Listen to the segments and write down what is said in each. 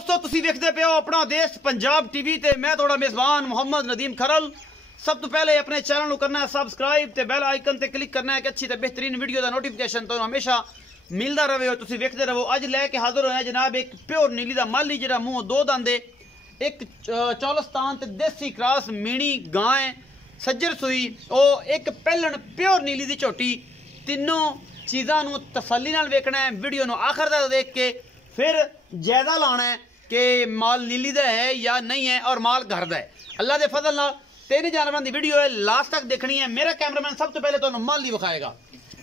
दोस्तों तुसी वेखदे पे हो अपना देश पंजाब टीवी ते मैं थोड़ा मेजबान मोहम्मद नदीम खरल। सब तो पहले अपने चैनल को करना है सब्सक्राइब ते बेल आइकन ते क्लिक करना है कि अच्छी ते बेहतरीन वीडियो का नोटिफिकेशन तो हमेशा मिलता रहे और तुसी वेखदे रहो। अज लैके हाजिर होया जनाब एक प्योर नीली दा माली जेड़ा मुंह दो दंदे एक चौलस्तान ते देसी क्रॉस मीणी गां है सज्जर सुई ओ एक पहलन प्योर नीली दी झोटी। तीनों चीज़ां नूं तसल्ली नाल वेखना है, वीडियो नूं आखिर तक देख के फिर जायदा लाना है कि माल नीली दा है या नहीं है और माल घर दा है। अल्लाह दे फजल नाल तीन जानवरों की वीडियो है, लास्ट तक देखनी है। मेरा कैमरामैन सब तो पहले तुहानूं माली विखाएगा।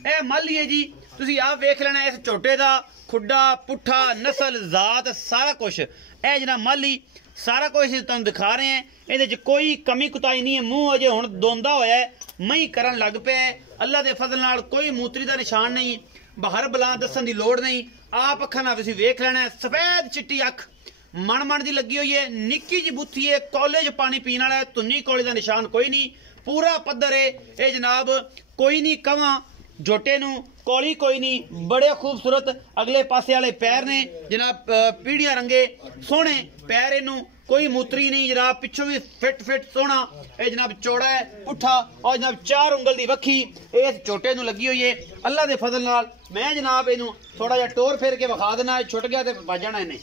यह माली है जी, तुसीं आप वेख लेना इस झोटे दा खुड्डा पुट्ठा नस्ल जात सारा कुछ है जना माली सारा कुछ तुहानूं दिखा रहे हैं। ये कोई कमी कुताई नहीं है। मुँह अजे हुण दोंदा होया है, मई करन लग पे। अल्लाह दे फजल नाल कोई मूतरी का निशान नहीं, बाहर बला दसन की लोड़ नहीं। आप अखा नाल तुसीं वेख लेना है। सफेद चिट्टी अख मन मन की लगी हुई है, निक्की जी बुथी है, कॉलेज पानी पीने वाला है, धुन्नी कॉलेज का निशान कोई नहीं, पूरा पद्धर है। ये जनाब कोई नहीं कवा झोटे नूं कौली कोई नहीं, बड़े खूबसूरत अगले पासे वाले पैर ने जनाब, पीढ़ियां रंगे सोहने पैर, इनू कोई मूतरी नहीं जनाब, पिछों भी फिट फिट सोहना। ये जनाब चौड़ा है पुट्ठा और जनाब 4 उंगल की वक्खी इस झोटे नूं लगी हुई है। अल्लाह के फजल नाल मैं जनाब इनू थोड़ा जिहा टोर फेर के विखा देना, छुट गया तो बच जाना इन्हें।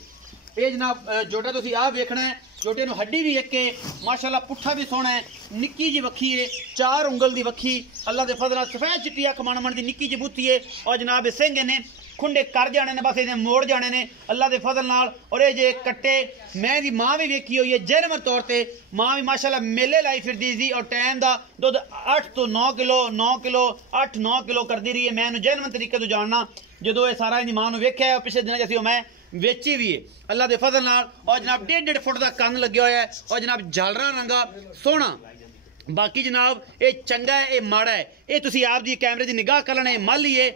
ये जनाब झोटा तुसीं आप वेखना है, झोटे नूं हड्डी भी एक है माशाल्लाह, पुट्ठा भी सोहना है, निक्की जी वक्खी है, 4 उंगल की वक्खी। अल्लाह के फजल नाल सफेद चिट्टी अख मन मन की निक्की जी बुत्ती है और जनाब सिंह ने खुंडे कर जाने ने, बस इन्हें मोड़ जाने ने अल्लाह के फजल नाल। और ये जे कट्टे मैं दी माँ भी वेखी हुई है जैनवर तौर पर, माँ भी माशाल्लाह मेले लाई फिरदी सी और टाइम का दुध 8 तो 9 किलो 9 किलो 8-9 किलो करती रही है। मैं इन्हूं जैनवन तरीके तो जानना, जो ये सारा इन्हीं माँ नूं वेख्या है पिछले दिनों असीं मैं वेची भी है अल्लाह के फजल नाल। और जनाब 1.5 फुट का कन्न लग्या होया है और जनाब झालरा रंगा सोहना। बाकी जनाब ये चंगा है, ये माड़ा है, ये तुसी आप दी कैमरे की निगाह कर लेना। माली है,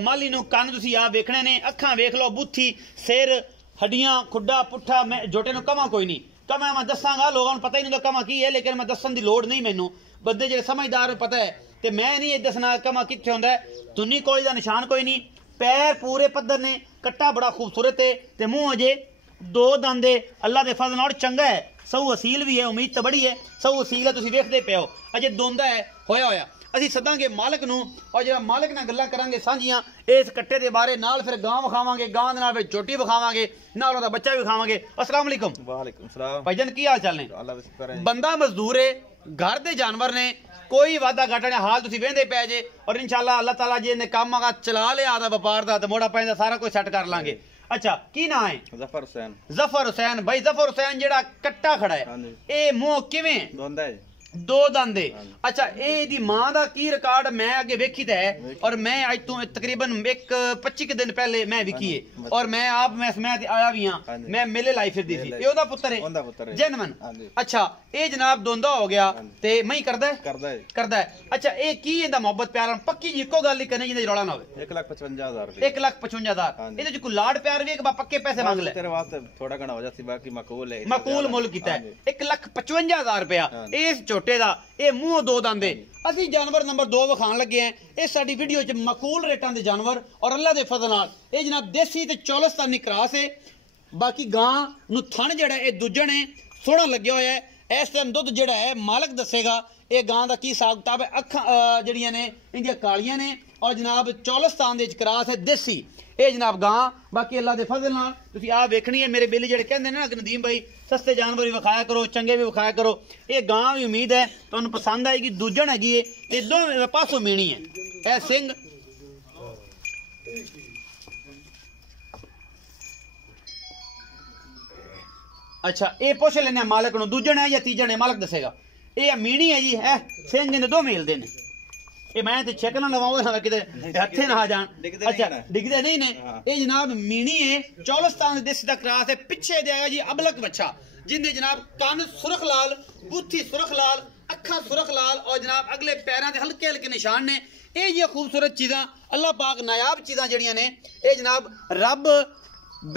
माली नूं कन्न तुसी आप वेखने ने, अखां वेख लो, बुत्थी सिर हड्डियां खुड्डा पुट्ठा। मैं झोटे नूं कवां कोई नहीं, कवां मैं दसांगा, लोगों नूं पता ही नहीं कवां की है, लेकिन मैं दसन की लोड़ नहीं, मैनू बंदे जिहड़े समझदार पता है तो मैं नहीं दसना कवां कित्थे हुंदा है। धुन्नी कोई का निशान कोई नहीं, पैर पूरे पद्धर ने, कट्टा बड़ा खूबसूरत है ते मुँह अजे 2 दंद है। अल्लाह के फजल नाल चंगा है, सऊ असील भी है, उम्मीद तो बड़ी है सऊ असील है। तुसीं वेखदे पे हो अजे दोंदा है होया होया। असीं सदांगे मालक नूं और जिहड़ा मालक नाल गल्लां करांगे साझियां इस कट्टे दे बारे, नाल फिर गां विखावांगे, गां दे नाल फिर झोटी विखावांगे, नाल ओहदा बच्चा भी विखावांगे। अस्सलाम वालेकुम। वालेकुम सलाम भाईजान की हाल चाल ने? अल्लाह दा शुक्र है। बंदा मजदूर है, घर दे जानवर ने, कोई वादा घाटा ने, हाल तुसीं वेंदे पै जे और इंशाअल्लाह अल्लाह ताला जे ने काम आगा चला लिया दा व्यापार दा ते मोड़ा पैंदा सारा कुछ सेट कर लांगे। अच्छा की ना है? जफर हुसैन। जफर हुसैन भाई, जफर हुसैन जेड़ा कट्टा खड़ा है ये मुंह किवें? दोंदा है, 2 दंद है। अच्छा ये मां का की रिकॉर्ड मैं अगे वेखी तो है और मैं अज तो तकरीबन 25 दिन पहले मैं विकी है और मैं आप मैं आया भी हाँ, मैं मेले लाई फिरदी सी। ये ओदा पुत्र है जैनवन। अच्छा ये जनाब दोंदा हो गया ते मई करदा है। अच्छा ये की इंदा मोहब्बत प्यार पक्की जी एको गल ही करनी जिंदे रौला ना होवे? 1,55,000 1,55,000 ये कोई लाड प्यार भी पक्के पैसे मांग ले तेरे वास्ते थोड़ा घना हो जासी, बाकी मकबूल है, मकबूल मुल कीता है। 1,55,000 रुपया इस झोटे दा, ये मुंह 2 दंद है। असीं जानवर नंबर 2 विखाण लगे हैं। इस साडी वीडियो च मकबूल रेटां दे जानवर और अल्लाह दे फजल नाल ये जनाब देसी ते चौलस्तानी क्रॉस है। बाकी गां नूं थण जेड़ा है दूजण है सोहना लग्या होया है। इस टाइम दुध जेड़ा है मालक दसेगा ये गां दा की हिसाब किताब है। अखां जड़ियां ने इंदियां कालियां ने और जनाब चौलस्तान दे क्रॉस है देसी ये जनाब गां। बाकी अल्लाह के फजल नाल तुसीं आ वेखनी है। मेरे बेली जेड़े कहंदे ने ना कि नदीम भाई सस्ते जानवर भी विखाया करो, चंगे भी विखाया करो, ये गां भी उम्मीद है तुहानूं पसंद आएगी। दूजण हैगी है ते दोवें पासों मीणी है। ए सिंह अच्छा ये पुछ लेने मालक नूं दूजण है या तीजण है, मालक दसेगा। ये मीणी है जी, है सिंह ने 2 मिलदे ने। ये मैं तो चेक ना लवाऊं किते हथे ना आ जान। अच्छा डिगदे नहीं ने। ये जनाब मीणी है, चौलस्तान देसी दा क्रॉस है। पिछे देगा जी अबलक बच्चा जिंदे जनाब कान सुरख लाल, बुत्थी सुरख लाल, अखा सुरख लाल और जनाब अगले पैरों के हल्के हल्के निशान ने। ये जी खूबसूरत चीज़ां अल्लाह पाक नायाब चीज़ां जड़ियां ने ये जनाब रब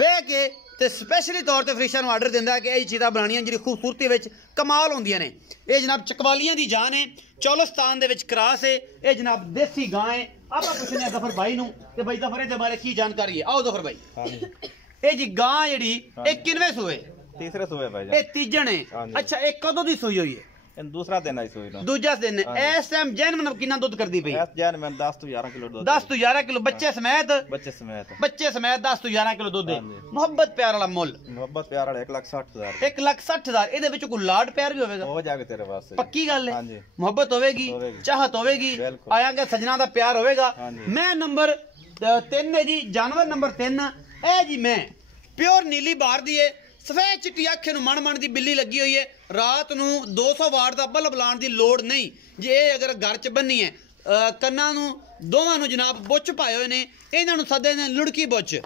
बह के ते स्पैशली तौर पर फरिश्तां नूं आर्डर दिंदा है कि ये चीज़ां बनानियां जिहड़ी खूबसूरती विच कमाल होंदियां ने। ये जनाब चकवालियां दी जान है, चौलस्तान दे विच क्रॉस है। ये जनाब देसी गां है। आप पुछने जफर भाई नूं कि भाई जफर इहदे बारे की जानकारी है? आओ जफर भाई। ਇਹ ਜੀ ਗਾਂ ਜਿਹੜੀ ਇਹ ਕਿੰਨਵੇਂ ਸੂਏ? तीसरे सुबह भाई ਇਹ ਤੀਜਣ ਹੈ। ਅੱਛਾ ਇਹ ਕਦੋਂ ਦੀ ਸੂਈ ਹੋਈ ਹੈ? दूसरा दिन आई सुई ना ਦੂਜਾ ਦਿਨ ਇਸ ਟਾਈਮ ਜੈਨ ਕਿੰਨਾ ਦੁੱਧ ਕਰਦੀ ਪਈ? जैन में 10 to 11 किलो दूध 10 ਤੋਂ 11 ਕਿਲੋ ਬੱਚੇ ਸਮੇਤ बच्चे समेत 10 ਤੋਂ 11 ਕਿਲੋ ਦੁੱਧ ਹੈ। ਮੁਹੱਬਤ ਪਿਆਰ ਵਾਲਾ ਮੁੱਲ मोहब्बत प्यार 1,60,000 1,60,000। ਇਹਦੇ ਵਿੱਚ ਕੋਈ ਲਾਡ ਪਿਆਰ ਵੀ ਹੋਵੇਗਾ? हो जाएगा तेरे पास ਪੱਕੀ ਗੱਲ ਹੈ। ਹਾਂਜੀ। ਮੁਹੱਬਤ ਹੋਵੇਗੀ, ਚਾਹਤ ਹੋਵੇਗੀ, ਬਿਲਕੁਲ। ਆਇਆਂਗੇ ਸਜਣਾ ਦਾ ਪਿਆਰ ਹੋਵੇਗਾ। ਹਾਂਜੀ। ਮੈਂ ਨੰਬਰ 3 ਹੈ ਜੀ, ਜਾਨਵਰ ਨੰਬਰ 3 ਇਹ ਜੀ ਮੈਂ ਪਿਓਰ ਨੀਲੀ ਬਾਰ ਦੀ ਹੈ। ਸਫੈਦ ਚਿੱਟੀ ਅੱਖੇ ਨੂੰ ਮਣ ਦੀ ਬਿੱਲੀ ਲੱਗੀ ਹੋਈ ਹੈ। ਰਾਤ ਨੂੰ 200 ਵਾਟ ਦਾ ਬਲਬ ਲਾਉਣ ਦੀ ਲੋੜ ਨਹੀਂ। ਜੇ ਇਹ ਅਗਰ ਘਰ ਚ ਬੰਨੀ ਹੈ, ਕੰਨਾਂ ਨੂੰ ਦੋਵਾਂ ਨੂੰ ਜਨਾਬ ਬੁੱਚ ਪਾਏ ਹੋਏ ਨੇ, ਇਹਨਾਂ ਨੂੰ ਸੱਦੇ ਨੇ ਲੁੜਕੀ ਬੁੱਚ।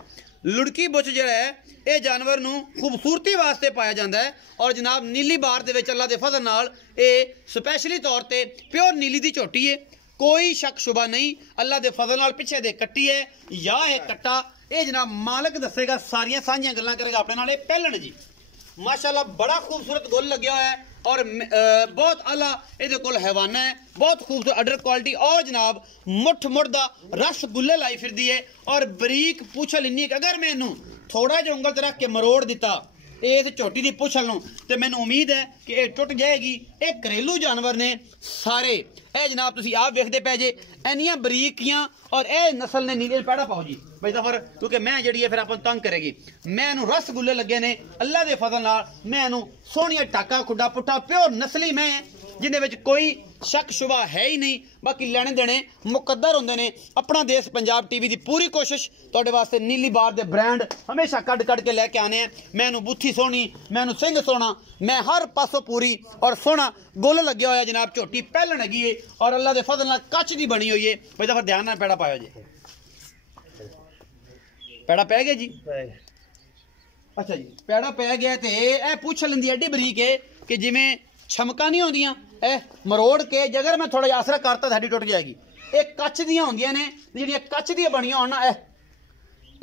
ਲੁੜਕੀ ਬੁੱਚ ਜਿਹੜਾ ਹੈ ਇਹ ਜਾਨਵਰ ਨੂੰ ਖੂਬਸੂਰਤੀ ਵਾਸਤੇ ਪਾਇਆ ਜਾਂਦਾ ਹੈ। ਔਰ ਜਨਾਬ ਨੀਲੀ ਬਾਰ ਦੇ ਵਿੱਚ ਅੱਲਾ ਦੇ ਫਜ਼ਲ ਨਾਲ ਇਹ ਸਪੈਸ਼ਲੀ ਤੌਰ ਤੇ ਪਿਓਰ ਨੀਲੀ ਦੀ ਝੋਟੀ ਹੈ। ਕੋਈ ਸ਼ੱਕ ਸ਼ੁਬਾ ਨਹੀਂ, ਅੱਲਾ ਦੇ ਫਜ਼ਲ ਨਾਲ ਪਿੱਛੇ ਦੇ ਕੱਟੀ ਹੈ ਜਾਂ ਇਹ ਕੱਟਾ, ਇਹ ਜਨਾਬ ਮਾਲਕ ਦੱਸੇਗਾ। ਸਾਰੀਆਂ ਸਾਂਝੀਆਂ ਗੱਲਾਂ ਕਰੇਗਾ ਆਪਣੇ ਨਾਲ। ਇਹ ਪਹਿਲਣ ਜੀ माशाल्लाह बड़ा खूबसूरत गोल लगे हुआ है और बहुत आला ये कोल हैवाना है, बहुत खूबसूरत अडर क्वालिटी। और जनाब मुठ मुठ दा रस गुल्ले लाई फिरदी है और बरीक पूछल इन्नी अगर मैं इनू थोड़ा जिहा उंगल रख के मरोड़ दिता इस झोटी की पूछल नूं ते मैनूं उम्मीद है कि यह टुट जाएगी। ये घरेलू जानवर ने सारे। ए जनाब तुसीं आप वेखदे पे जे इन्नियां बरीकियां और ए नस्ल ने नीले पैड़ा पाओ जी भाई दफर, क्योंकि मैं जी है फिर आप तंग करेगी। मैं इनू रसगुल्ले लगे ने अल्लाह के फजल नाल। मैं इनू सोहणिया टाका खुडा पुट्ठा प्योर नस्ली मैं जिन्हें विच कोई शक शुबा है ही नहीं। बाकी लेने देने मुकद्दर होंदे ने। अपना देश पंजाब टीवी की पूरी कोशिश तुहाडे वास्ते नीली बार दे ब्रांड हमेशा कड के लैके आने हैं। मैं इनू बूथी सोहनी, मैं इनू सिंह सोहना, मैं हर पासों पूरी और सोहना गोल लगे होया जनाब। झोटी पहलन हैगी है और अल्लाह के फजल नाल कच दी बनी हुई है। भाई दफा ध्यान नाल पैड़ा पायो जी। पैड़ा पै गया जी? अच्छा जी पैड़ा पै गया तो यह पूछ लेंदी एडी बरीक है कि जिमें छमका नहीं होंदियां ए मरोड़ के जगर मैं थोड़ा आसरा करता साडी टुट जाएगी। एक कच दियां होंदियां ने जिहड़ियां कच दियां बनियां होण ना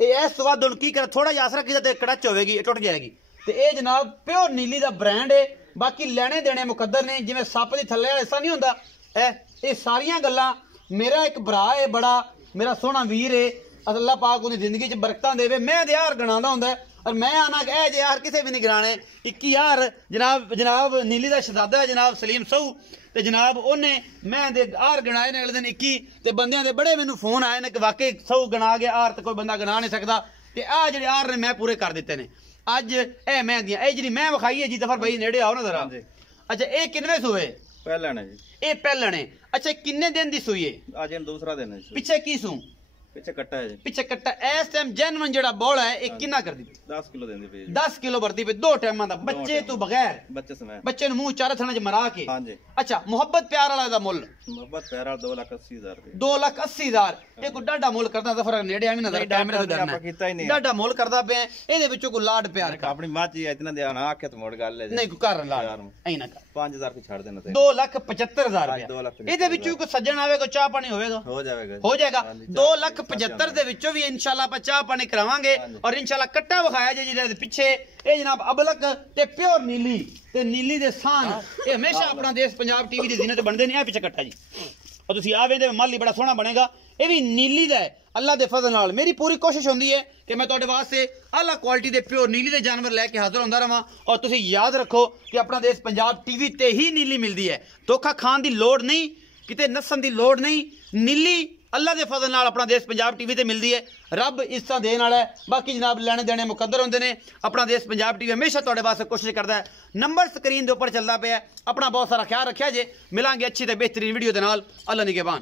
इस तो बाद की कर थोड़ा आसरा किया तो कड़च होगी टुट जाएगी। तो ये जनाब प्योर नीली का ब्रांड है। बाकी लेने देने मुकद्दर ने जिवें सप दी थल्ले ऐसा नहीं होंदा। ये सारियां गल्लां मेरा एक भरा है बड़ा मेरा सोहना वीर है, अल्लाह पाक उन्हें जिंदगी च बरकतां देवे। मैं यार गणांदा हुंदा और मैं आना कि जे यार किसी भी नहीं गिराने 21,000 जनाब नीली का शहजादा है जनाब सलीम सहू ते जनाब उन्हें मैं दे हार गिनाए ने अगले दिन 21 ते बंदियां दे बड़े मैनू फोन आए ने कि वाकई सहू गिना गया हार तो कोई बंदा गिना नहीं सकता। ते आ जेडे हार ने मैं पूरे कर दिते ने अज। ए मैं दियां ए जी मैं विखाई है जी दफर भाई नेड़े आओ ना जरा। अच्छा ये किन्ने सूए? पहलन है जी। ये पहलन है। अच्छा किन्ने दिन दी सूई है? आज दूसरा दिन है। पिछे की सू? पीछे कट्टा है जी। पीछे कट्टा इस टाइम जेनवन जेड़ा बोला है एक कितना कर दी? 10 किलो देंदी पे 10 किलो भरती पे दो टाइमां दा बच्चे तो बगैर बच्चे समय बच्चे नु मुंह चारा थना च मरा के। हां जी। अच्छा मोहब्बत प्यार वाला दा मुੱਲ? मोहब्बत प्यार वाला 2,80,000 रुपए। 2,80,000 ये कोई डाडा मुੱਲ करदा ਤਾਂ ਫਰਕ ਨੇੜੇ ਆਵੇਂ ਨਜ਼ਰ ਕੈਮਰੇ ਤੋਂ ਡਰਨਾ ਕੀਤਾ ਹੀ ਨਹੀਂ। डाडा ਮੁੱਲ ਕਰਦਾ ਪਿਆ ਇਹਦੇ ਵਿੱਚੋਂ ਕੋਈ ਲਾਡ ਪਿਆਰ ਕਰ ਆਪਣੀ ਮਾਂ ਜੀ ਇਤਨਾ ਦੇ ਨਾ ਆਖੇ ਤੇ ਮੋੜ ਗੱਲ ਹੈ ਨਹੀਂ ਕੋਈ ਕਰ ਲਾਡ ਐ ਨਾ ਕਰ। 5,000 ਕੀ ਛੱਡ ਦੇਣਾ ਤੇ 2,75,000 ਰੁਪਏ ਇਹਦੇ ਵਿੱਚੋਂ ਕੋਈ ਸੱਜਣ ਆਵੇ ਕੋਈ ਚਾਹ ਪਾਣੀ ਹੋਵੇਗਾ? ਹੋ ਜਾਵੇਗਾ 2,75,000 ਦੇ ਵਿੱਚੋਂ ਵੀ इंशाल्लाह ਆਪਾਂ ਚਾਹ ਪਾਣੀ ਕਰਾਵਾਂਗੇ। और इंशाल्लाह ਕੱਟਾ ਵਿਖਾਇਆ ਜੇ ਜਿਹਦੇ ਪਿੱਛੇ ਇਹ ਜਨਾਬ ਅਬਲਕ ਤੇ ਪਿਓਰ ਨੀਲੀ ਤੇ ਨੀਲੀ ਦੇ ਸਾਨ ਇਹ ਹਮੇਸ਼ਾ ਆਪਣਾ ਦੇਸ਼ ਪੰਜਾਬ ਟੀਵੀ ਦੀ ਜ਼ੀਨਤ ਬਣਦੇ ਨੇ। ਇਹ ਪਿੱਛੇ ਕੱਟਾ ਜੀ और तुसीं आ वेंदे माली बड़ा सोहना बनेगा। ये भी नीली दा है अल्लाह दे फजल नाल। मेरी पूरी कोशिश होंदी है कि मैं तुहाडे वास्ते आला क्वालिटी दे प्योर नीली दे जानवर लैके हाजिर होंदा रहां। और तुसीं याद रखो कि अपना देश पंजाब टीवी ते ही नीली मिलदी है। धोखा खान दी लोड़ नहीं, किते नस्सन दी लोड़ नहीं। नीली अल्लाह के फजल नाल अपना देश पंजाब टीवी ते मिलदी है। रब इज्जतां देण वाला है। बाकी जनाब लेने देने मुकद्दर होंदे ने। अपना देश पंजाब टीवी हमेशा तुहाडे वास्ते कोशिश करदा है। नंबर स्क्रीन दे उपर चलदा पिया। अपना बहुत सारा ख्याल रखिया जे। मिलांगे अच्छी ते बेहतरीन वीडियो दे नाल। अल्लाह निगहबान।